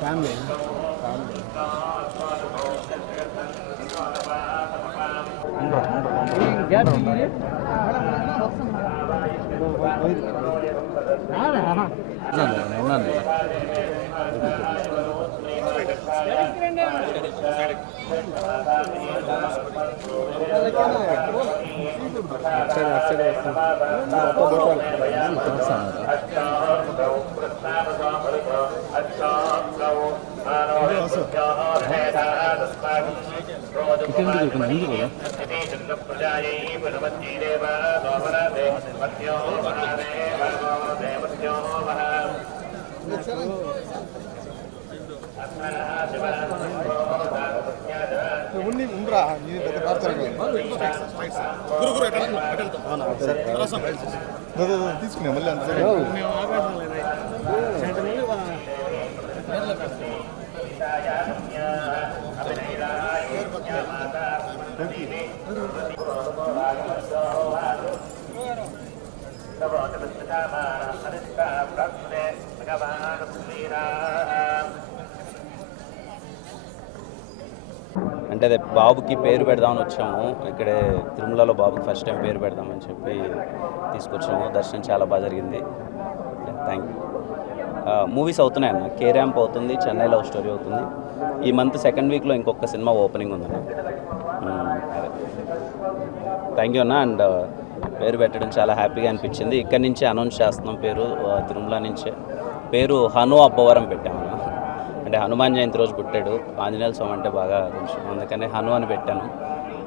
Family తీసుకున్నా మళ్ళీ అంత అంటే అదే బాబుకి పేరు పెడదామని వచ్చాము. ఇక్కడే తిరుమలలో బాబుకి ఫస్ట్ టైం పేరు పెడదామని చెప్పి తీసుకొచ్చాము. దర్శనం చాలా బాగా జరిగింది. Thank you. మూవీస్ అవుతున్నాయన్న. కే ర్యాంప్ అవుతుంది, చెన్నై లవ్ స్టోరీ అవుతుంది. ఈ మంత్ సెకండ్ వీక్లో ఇంకొక సినిమా ఓపెనింగ్ ఉందన్న. అదే థ్యాంక్ యూ అన్న. అండ్ పేరు పెట్టడం చాలా హ్యాపీగా అనిపించింది. ఇక్కడి నుంచే అనౌన్స్ చేస్తున్నాం పేరు, తిరుమల నుంచే. పేరు హను అబ్బవరం పెట్టామన్న. అంటే హనుమాన్ జయంతి రోజు పుట్టాడు. ఆంజనేయ స్వామి అంటే బాగా కొంచెం, అందుకనే హను అని పెట్టాను.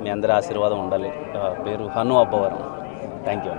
మీ అందరి ఆశీర్వాదం ఉండాలి. పేరు హను అబ్బవరం. Thank you.